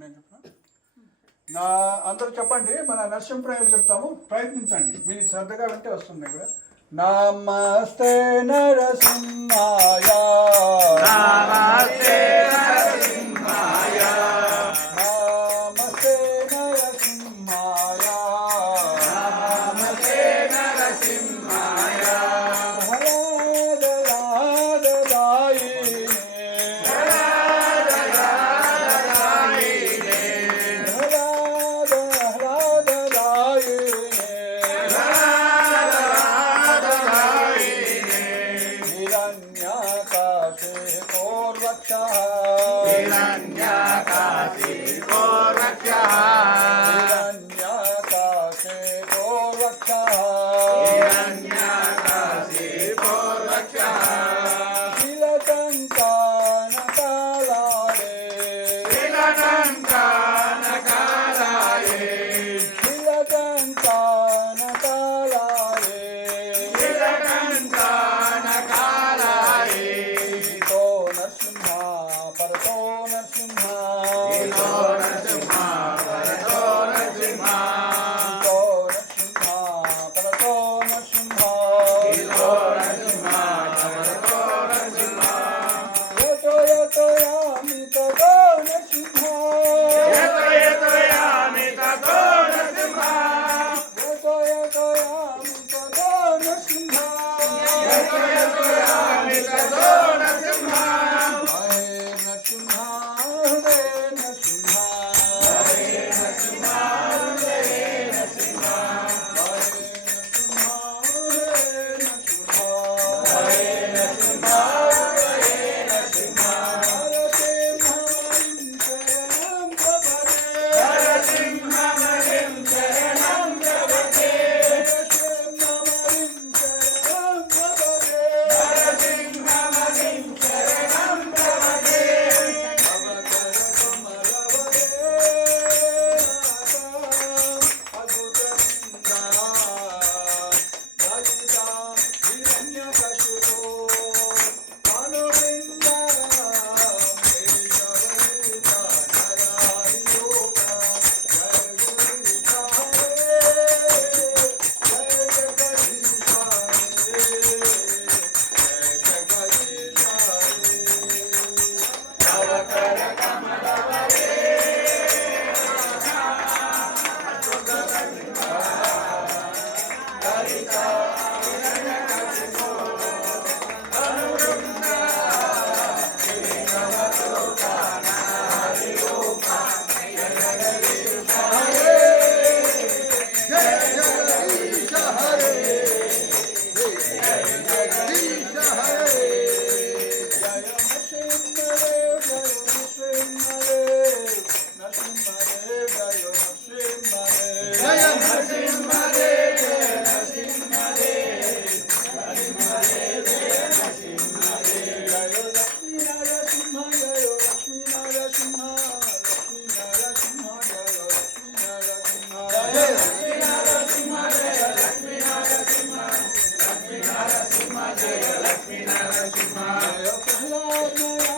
నేను చెప్తాను. నా అందరూ చెప్పండి. మన నరసింహప్రాయాలు చెప్తాము, ప్రయత్నించండి. వీళ్ళు శ్రద్ధగా వింటే వస్తుంది ఇక్కడ. నమస్తే నరసింహాయ, నమస్తే నరసింహాయ, నమస్తే నరసింహాయ, నమస్తే నరసింహాయ, हिरण्यकाशी गोरक्षः, हिरण्यकाशी गोरक्षः, हिरण्यकाशी गोरक्षः, शीलकङ्कानकालाये, शीलकङ्कानकालाये, शीलकङ्कानकालाये, शीलकङ्कानकालाये, तो नरसिंहा परतो नरसिंहा, इतो नरसिंहा परतो नरसिंहा, तो नरसिंहा परतो नरसिंहा, इतो नरसिंहा परतो नरसिंहा, यतो यतो यामि ततो नरसिंहा, यतो यतो यामि ततो नरसिंहा, यतो यतो यामि ततो नरसिंहा, यतो यतो यामि ततो नरसिंहा, हरे नरसिंहा हरे नरसिंहा, हरे नरसिंहा हरे नरसिंहा, हरे नरसिंहा हरे नरसिंहा, नरसिंहमणिं शरणं प्रपद्ये, नरसिंहमणिं शरणं प्रपद्ये, प्रहलाद